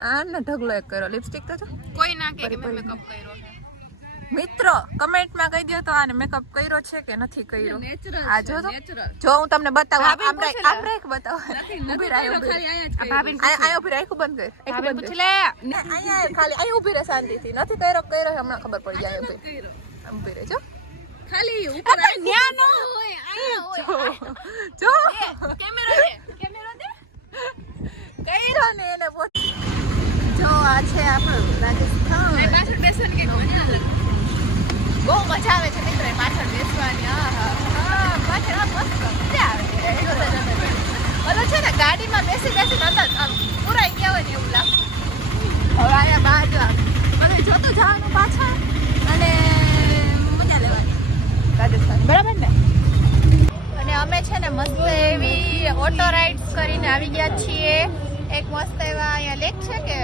આને ઢગલો એક કર્યો લિપસ્ટિક તો જો કોઈ ના કે મેં મેકઅપ કર્યો છે મિત્રો કમેન્ટમાં કહી દો તો આને મેકઅપ કર્યો છે કે નથી કર્યો આ જો જો હું તમને બતાવું આમ રાખ બતાવો ઊભી રાખ આયા ઊભી રાખ બંધ કર ભાભી પૂછી લે આયા ખાલી આયા ઊભી રહે શાંતિથી નથી કર્યો હમણાં ખબર પડી જાય ઊભી રહે જો ખાલી ઉપર ન્યા નો હોય આયા હોય જો કેમેરો દે કર્યો ને એને જો આ છે આપણું રાજસ્થાન પાછળ બેસન કે બહુ મજા આવે છે મિત્રો પાછળ બેસવાની પાછળ મસ્ત મજા આવે ઓલો છે ને ગાડીમાં બેસી આમ પુરાઈ ગયા હોય ને એવું લાગે હવે અહીંયા બાજુ મને જોતું જવાનું પાછળ અને મજા લેવાની રાજસ્થાન બરાબર ને અને અમે છે ને મસ્ત એવી ઓટો રાઇડ્સ કરીને આવી ગયા છીએ એક મસ્ત એવા અહીંયા લેક છે કે